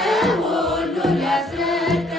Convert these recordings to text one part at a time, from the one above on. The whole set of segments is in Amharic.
ለሁሉ ሊያስረዳ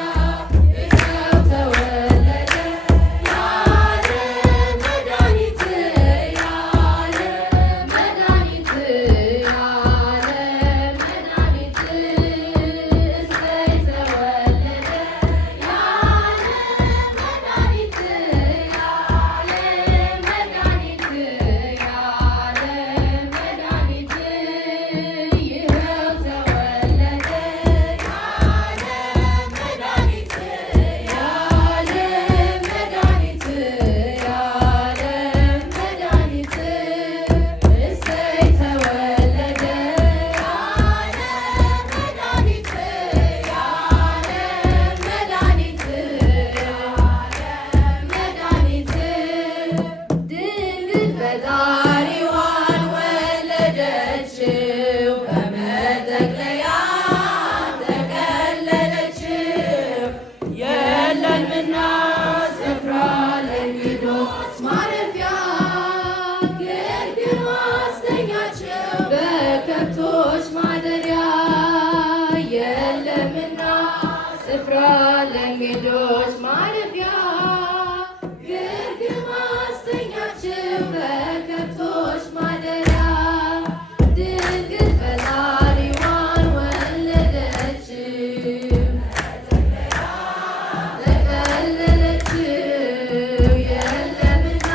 ስፍራ ለእንግዶች ማረፊያ ግርግም አስተኛችው በከብቶች ማደሪያ ድንግል ፈጣሪዋን ወለደችው ተጠለለችው የለምና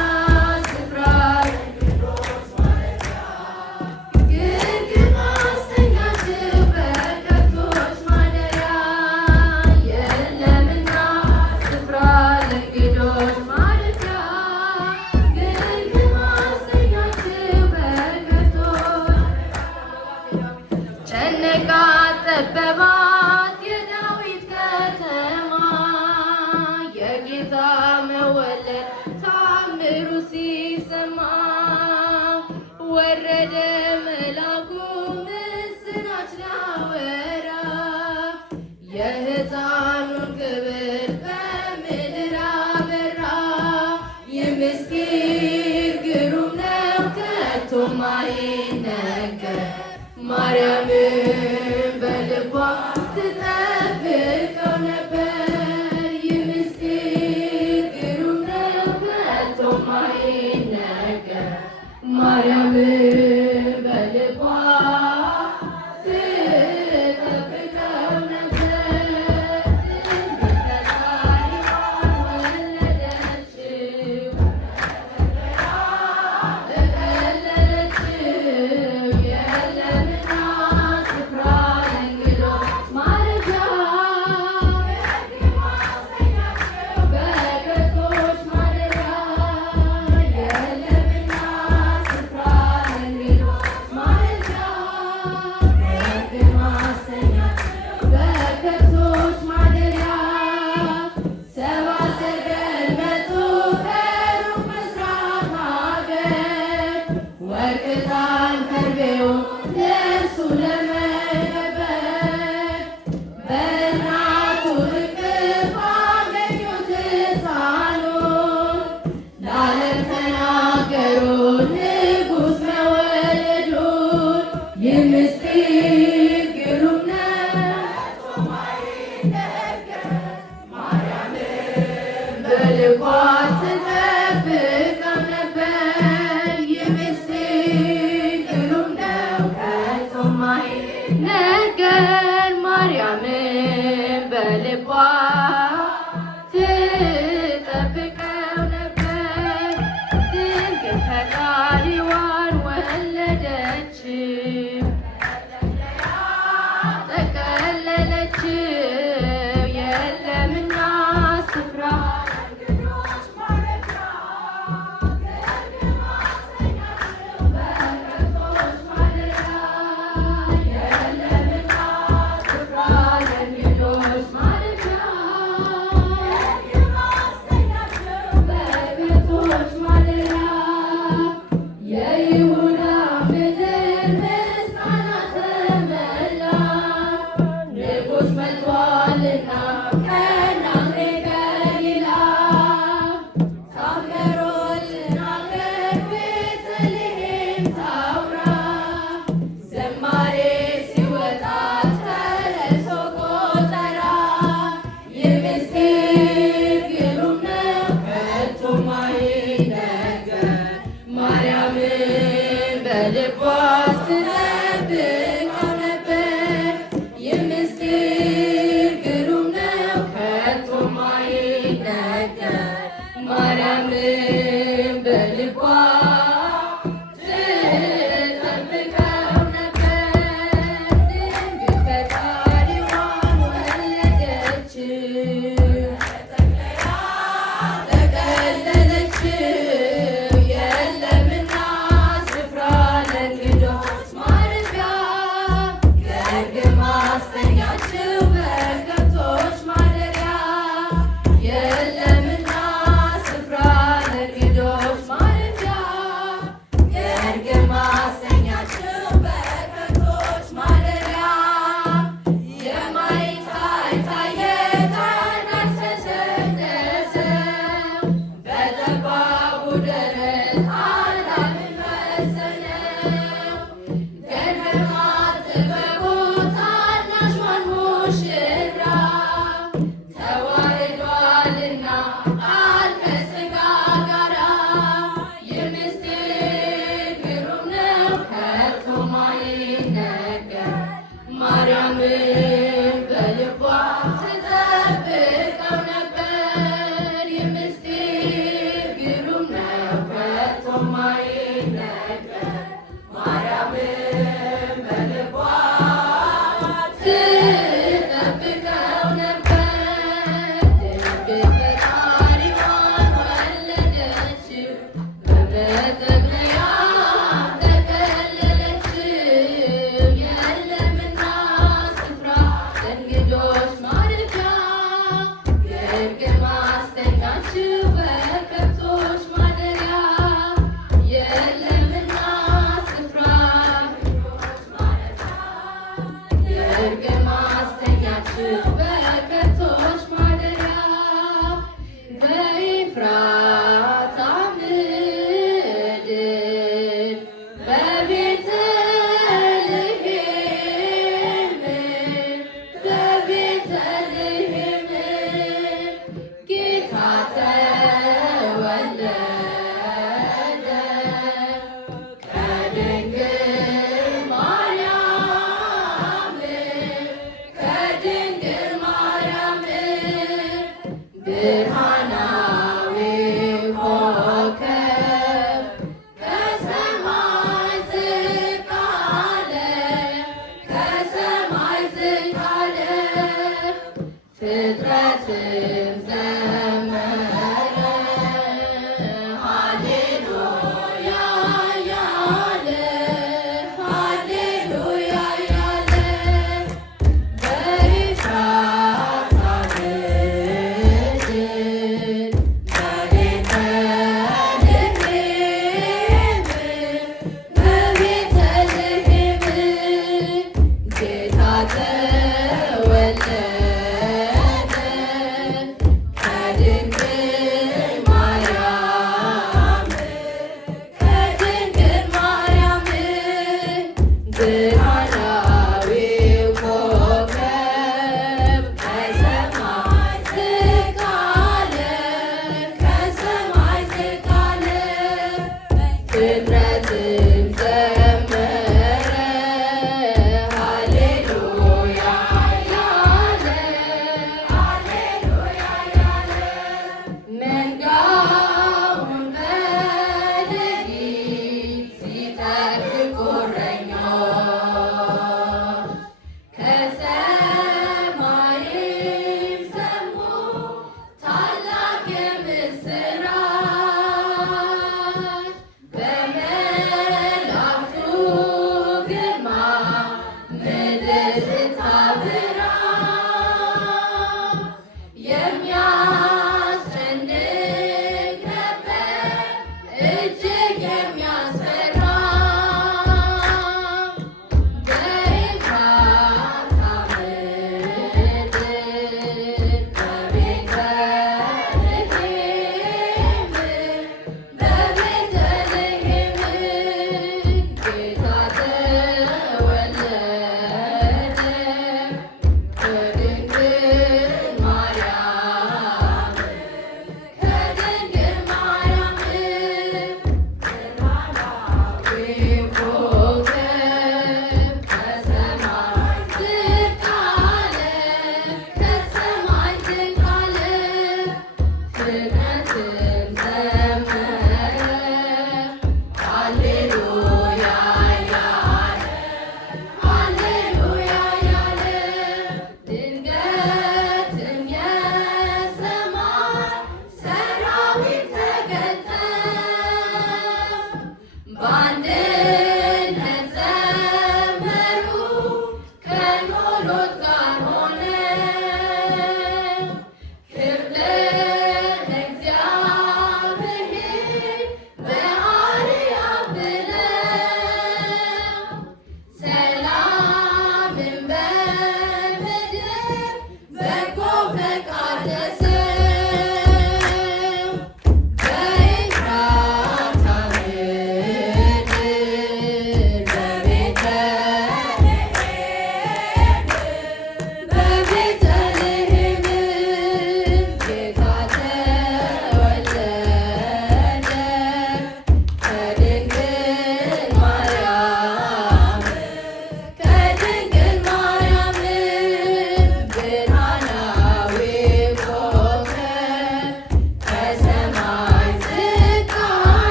ስፍራ ለእንግዶች ማረፊያ ግርግም አስተኛችው በከብቶች ማደሪያ የለምና ስፍራ ለእንግዶች ማረፊያ ግርግም አስተኛችው በከብቶች ጨነቃት ጠበባት የዳዊት ከተማ የጌታ መወለድ ታምሩ ሲሰማ ወረደ መልአኩ ምስራች ሊያወራ የሕፃኑን ክብር በምድር አበራ። ይህ ምስጢር ግሩም ነው ከቶም አይነገር ማርያምን በልቧ ትጠብቀው ነበር። ይህ ምስጢር ግሩም ነው ከቶም አይነገር ማርያምን በልቧ ትጠብቀው ነበር። ድንግል ፈጣሪዋን ወለደችው ተጠለለችው የለምና ስፍራ ለእንግዶች ማረፊያ በከብቶች ማደሪያ የለምና ስፍራ ለእንግዶች ማረፊያ ግርግም አስተኛችው በከብቶች ማደሪያ ሰብአ ሰገል መጡ ከሩቅ ምስራቅ ሀገር ወርቅ ዕጣን ከርቤውን ለእርሱ ለመቀበል በእናቱ እቅፍ አገኙት ሕፃኑን ለዓለም ተናገሩ ንጉሥ መወለዱን። ይህ ምስጢር ግሩም ነው ከቶም አይነገር ማርያምን በልቧ ትጠብቀው ነበር። ይህ ምስጢር ግሩም ነው ከቶም አይነገር ማርያምን በልቧ ትጠብቀው ነበር። ድንግል ፈጣሪዋን ወለደችው ጠቀለለችው የለምና ስፍራ ለእንግዶች ማረፊያ ግርግም አስተኛችው በከብቶች ማደሪያ የለምና ስፍራ ለእንግዶች ማረፊያ ግርግም አስተኛችው በከብቶች ማደሪያ የይሁዳ ምድር ምስጋና ተመላ ንጉሥ መጥቷልና ከናዝሬት ገሊላ ታምሮልናል ቤተልሔም ታውራ ዝማሬ ሲወጣ ተለብሶ ቆጠራ። ይህ ምስጢር ግሩም ነው ከቶም አይነገር ማርያምን በልቧ ትጠብቀው ነበር። ይህ ምስጢር ግሩም ነው ከቶም አይነገር ማርያምን በልቧ ትጠብቀው ነበር። ድንግል ፈጣሪዋን ወለደችው ተጠቀለለችው የለምና ስፍራ ለእንግዶች ማረፊያ ግርግም አስተኛችው በከብቶች ማደሪያ የለምና ስፍራ ለእንግዶች ጌታ ተወለደ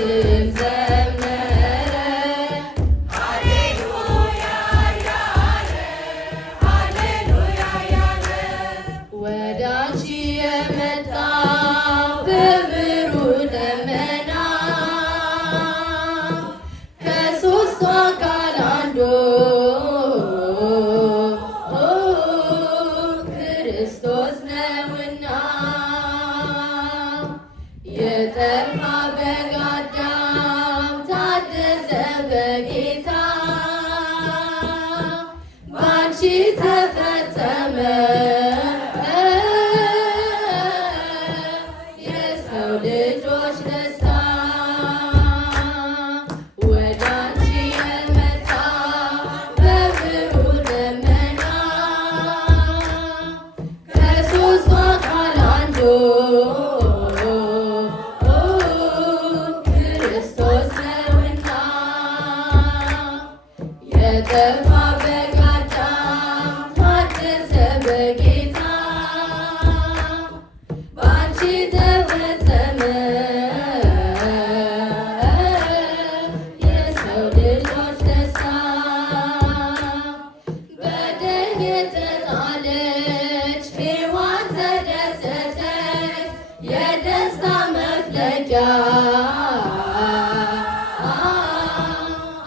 ስም ዘመረ ሃሌሉያ ያለ ሃሌሉያ ያለ ወደ አንቺ የመጣው በብሩህ ደመና ከሦስቱ አካል አንዱ ክርስቶስ ነውና የጠፋ በግ አዳም ታደሰ በጌታ ባንቺ ተፈጸመ የሰው ልጆች ደስታ ወደ አንቺ የመጣ በብሩህ ደመና ከሦስቱ አካል አንዱ ክርስቶስ ነውና የጠፋ በግ አዳም ታደሰ በጌታ ባንቺ ተፈጸመ የሰው ልጆች ደስታ በደል የተጣለች ሔዋን ተደሰተች የደስታ መፍለቂያ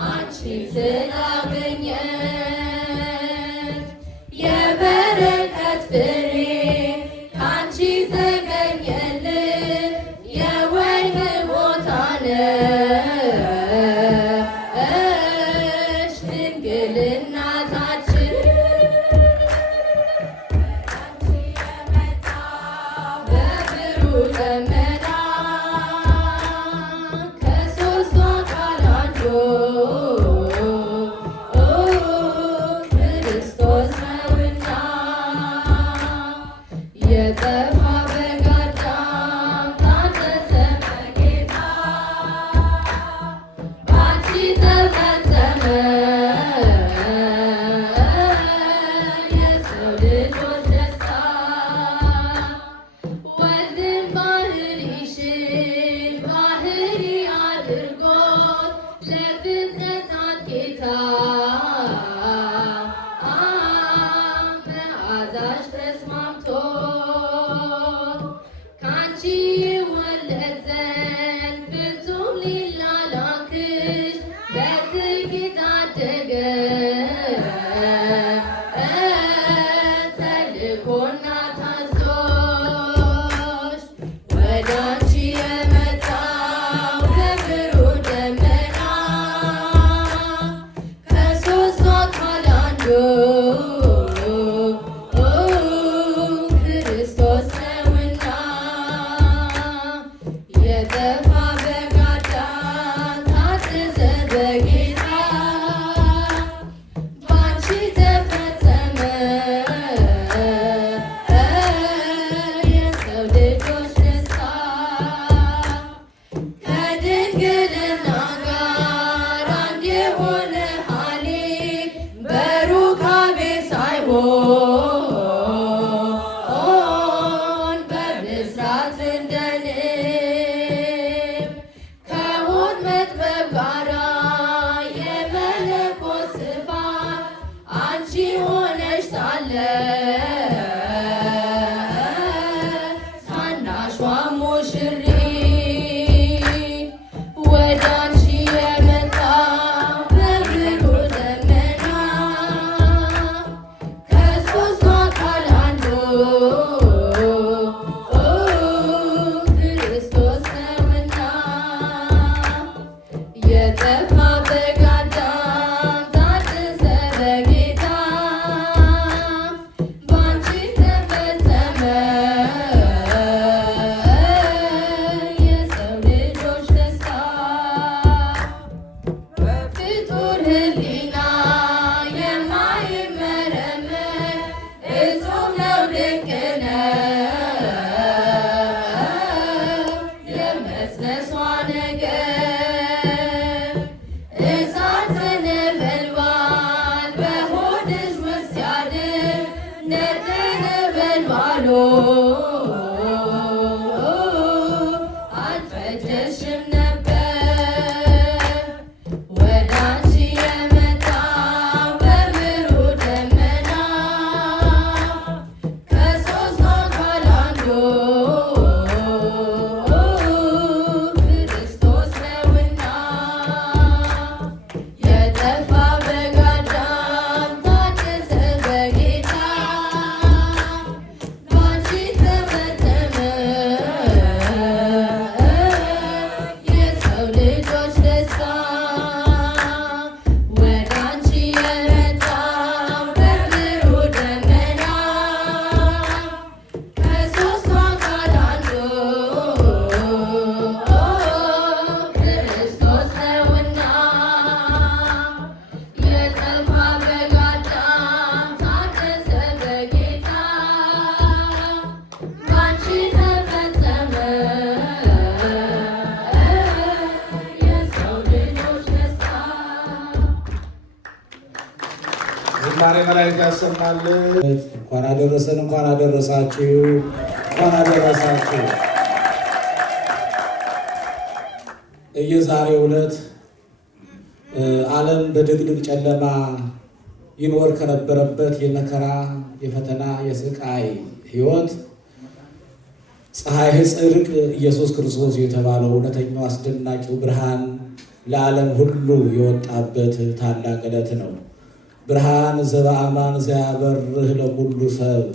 አንቺን ስላገኘች የበረከት ፍሬ ካንቺ ተገኘልን የወይን ቦታ ነሽ ድንግል እናታችን አንቺ የመጣ በብሩህ ደመና ከሦስቱ አካል አንዱ ክርስቶስ ነውና የጠፋ በግ አዳም ታደሰ በጌታ ባንቺ ተፈጸመ የሰው ልጆች ደስታ ወልድን ባህሪሽን ባህሪ አድርጎት ለፍጥረታት ጌታ መዓዛሽ ተስማምቶ ካንቺ ይወለድ ዘንድ ፍጹም ሊላላክሽ በጥቂት አደገ ተልኮና ታዞሽ ወደ አንቺ የመጣው በብሩህ ደመና ከሦስቱ አካል አንዱ ክርስቶስ ነውና የጠፋ በግ አዳም ታደሰ በጌታ ባንቺ ተፈጸመ የሰው ልጆች ደስታ ከድንግልና ጋር አንድ የሆነ ኃሊል በሩካቤ ሳይሆን በብስራት እንደ ንብ ከሆድ መጥበብ ጋራ የመለኮት ስፋት አንቺ ሆነሽ ሳለ ታናሿ ሙሽሪት ወደ አንቺ የመጣ በብሩህ ደመና ከሦስቱ አካል አንዱ ክርስቶስ ነውና የጠፋ በግ አዳም ታደሰ በጌታ ባንቺ ተፈጸመ የሰው ልጆች ደስታ ፍጡር ሕሊና የማይመረመር እጹብ ነው ድንቅ ነው የመጽነሷ ነገር እሳተ ነበልባል በሆድሽ ውስጥ ሲያድር ነደ ነበልባሉ አልፈጀሽም ነበር ዝማሬ መላእክት ያሰማልን። እንኳን አደረሰን፣ እንኳን አደረሳችሁ፣ እንኳን አደረሳችሁ። የዛሬው ዕለት ዓለም በድቅድቅ ጨለማ ይኖር ከነበረበት የመከራ የፈተና የስቃይ ሕይወት ፀሐይ ጽድቅ ኢየሱስ ክርስቶስ የተባለው እውነተኛው አስደናቂው ብርሃን ለዓለም ሁሉ የወጣበት ታላቅ ዕለት ነው። ብርሃን ዘበአማን ዘያበርህ ለኩሉ ሰብ፣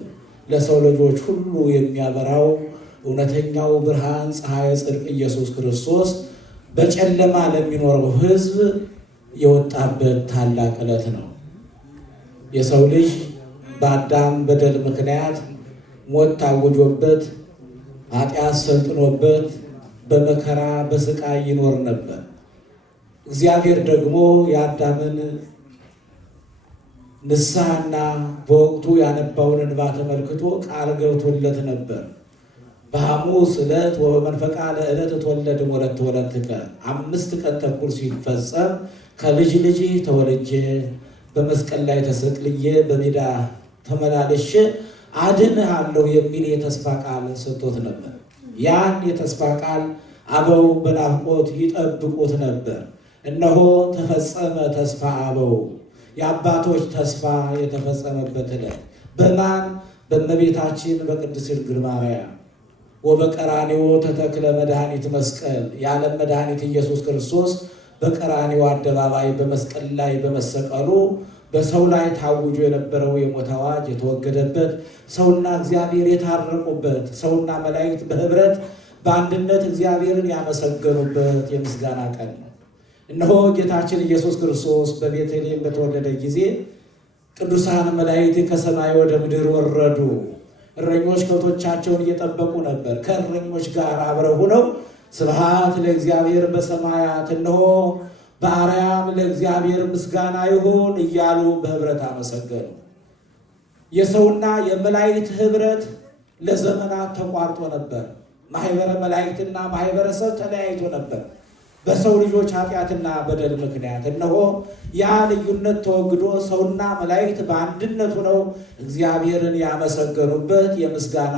ለሰው ልጆች ሁሉ የሚያበራው እውነተኛው ብርሃን ፀሐይ ጽድቅ ኢየሱስ ክርስቶስ በጨለማ ለሚኖረው ሕዝብ የወጣበት ታላቅ ዕለት ነው። የሰው ልጅ በአዳም በደል ምክንያት ሞት ታውጆበት ኃጢአት ሰልጥኖበት በመከራ በስቃይ ይኖር ነበር። እግዚአብሔር ደግሞ የአዳምን ንስሐና በወቅቱ ያነባውን እንባ ተመልክቶ ቃል ገብቶለት ነበር። በሐሙስ ዕለት ወበመንፈቃ ለዕለት ተወለደ ወለተ ወለትከ 5 ቀን ተኩል ሲፈጸም ከልጅ ልጅ ተወልጄ በመስቀል ላይ ተሰቅልዬ በሜዳ ተመላለሼ አድንሃለሁ የሚል የተስፋ ቃል ሰጥቶት ነበር። ያን የተስፋ ቃል አበው በናፍቆት ይጠብቁት ነበር። እነሆ ተፈጸመ ተስፋ አበው፣ የአባቶች ተስፋ የተፈጸመበት ዕለት በማን? በእመቤታችን በቅድስት ድንግል ማርያም። ወበቀራንዮ ተተክለ መድኃኒት መስቀል፣ የዓለም መድኃኒት ኢየሱስ ክርስቶስ በቀራንዮ አደባባይ በመስቀል ላይ በመሰቀሉ በሰው ላይ ታውጆ የነበረው የሞት አዋጅ የተወገደበት፣ ሰውና እግዚአብሔር የታረቁበት፣ ሰውና መላእክት በህብረት በአንድነት እግዚአብሔርን ያመሰገኑበት የምስጋና ቀን ነው። እነሆ ጌታችን ኢየሱስ ክርስቶስ በቤተልሔም በተወለደ ጊዜ ቅዱሳን መላእክት ከሰማይ ወደ ምድር ወረዱ። እረኞች ከብቶቻቸውን እየጠበቁ ነበር። ከእረኞች ጋር አብረው ሆነው ስብሐት ለእግዚአብሔር በሰማያት፣ እነሆ በአርያም ለእግዚአብሔር ምስጋና ይሁን እያሉ በህብረት አመሰገኑ። የሰውና የመላእክት ህብረት ለዘመናት ተቋርጦ ነበር። ማህበረ መላእክትና ማህበረሰብ ተለያይቶ ነበር በሰው ልጆች ኃጢአትና በደል ምክንያት። እነሆ ያ ልዩነት ተወግዶ ሰውና መላእክት በአንድነት ሆነው እግዚአብሔርን ያመሰገኑበት የምስጋና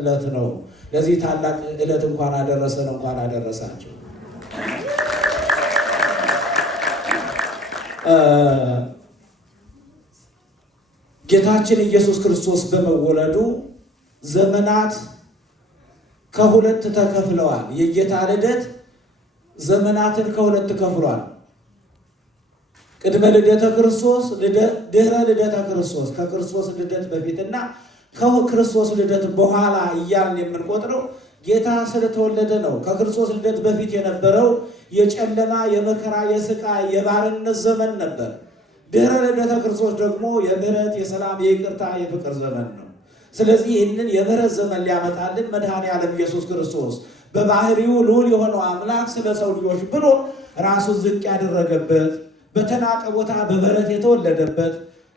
ዕለት ነው። ለዚህ ታላቅ ዕለት እንኳን አደረሰን፣ እንኳን አደረሳቸው። ጌታችን ኢየሱስ ክርስቶስ በመወለዱ ዘመናት ከሁለት ተከፍለዋል። የጌታ ልደት ዘመናትን ከሁለት ከፍሏል። ቅድመ ልደተ ክርስቶስ፣ ድህረ ልደተ ክርስቶስ፣ ከክርስቶስ ልደት በፊትና ከክርስቶስ ልደት በኋላ እያልን የምንቆጥረው ጌታ ስለተወለደ ነው። ከክርስቶስ ልደት በፊት የነበረው የጨለማ የመከራ የስቃይ የባርነት ዘመን ነበር። ድህረ ልደተ ክርስቶስ ደግሞ የምህረት የሰላም የይቅርታ የፍቅር ዘመን ነው። ስለዚህ ይህንን የምህረት ዘመን ሊያመጣልን መድኃኔ ዓለም ኢየሱስ ክርስቶስ በባህሪው ልዑል የሆነው አምላክ ስለ ሰው ልጆች ብሎ ራሱን ዝቅ ያደረገበት፣ በተናቀ ቦታ በበረት የተወለደበት፣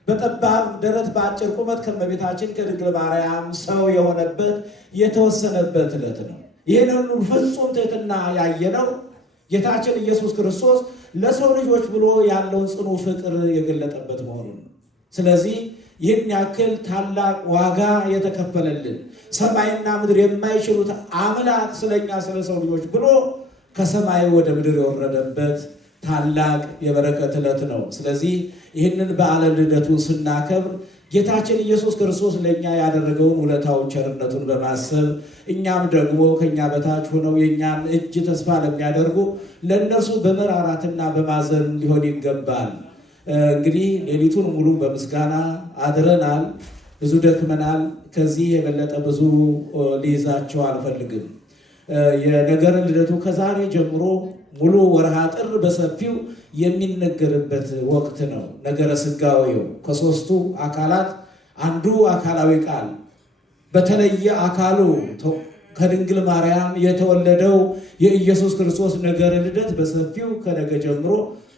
በጠባብ ደረት በአጭር ቁመት ከእመቤታችን ከድንግል ማርያም ሰው የሆነበት የተወሰነበት ዕለት ነው። ይህን ሁሉ ፍጹም ትሕትና ያየነው ጌታችን ኢየሱስ ክርስቶስ ለሰው ልጆች ብሎ ያለውን ጽኑ ፍቅር የገለጠበት መሆኑን ነው። ስለዚህ ይህን ያክል ታላቅ ዋጋ የተከፈለልን ሰማይና ምድር የማይችሉት አምላክ ስለኛ ስለ ሰው ልጆች ብሎ ከሰማይ ወደ ምድር የወረደበት ታላቅ የበረከት ዕለት ነው። ስለዚህ ይህንን በዓለ ልደቱን ስናከብር ጌታችን ኢየሱስ ክርስቶስ ለእኛ ያደረገውን ውለታውን ቸርነቱን በማሰብ እኛም ደግሞ ከእኛ በታች ሆነው የእኛን እጅ ተስፋ ለሚያደርጉ ለእነርሱ በመራራትና በማዘን ሊሆን ይገባል። እንግዲህ ሌሊቱን ሙሉ በምስጋና አድረናል። ብዙ ደክመናል። ከዚህ የበለጠ ብዙ ሊይዛቸው አልፈልግም። የነገረ ልደቱ ከዛሬ ጀምሮ ሙሉ ወርሃ ጥር በሰፊው የሚነገርበት ወቅት ነው። ነገረ ሥጋዌው ከሦስቱ አካላት አንዱ አካላዊ ቃል በተለየ አካሉ ከድንግል ማርያም የተወለደው የኢየሱስ ክርስቶስ ነገረ ልደት በሰፊው ከነገ ጀምሮ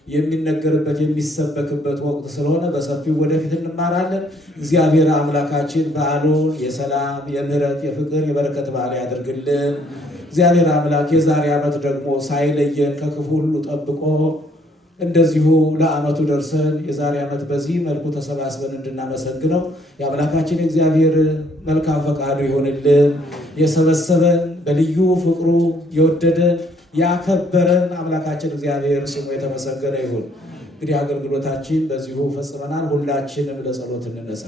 የሚነገርበት የሚሰበክበት ወቅት ስለሆነ በሰፊው ወደፊት እንማራለን። እግዚአብሔር አምላካችን በዓሉን የሰላም የምህረት የፍቅር የበረከት በዓል ያድርግልን። እግዚአብሔር አምላክ የዛሬ ዓመት ደግሞ ሳይለየን ከክፉ ሁሉ ጠብቆ እንደዚሁ ለዓመቱ ደርሰን የዛሬ ዓመት በዚህ መልኩ ተሰባስበን እንድናመሰግነው የአምላካችን እግዚአብሔር መልካም ፈቃዱ ይሆንልን። የሰበሰበን በልዩ ፍቅሩ የወደደን ያከበረን አምላካችን እግዚአብሔር ስሙ የተመሰገነ ይሁን። እንግዲህ አገልግሎታችን በዚሁ ፈጽመናል። ሁላችንም ለጸሎት እንነሳ።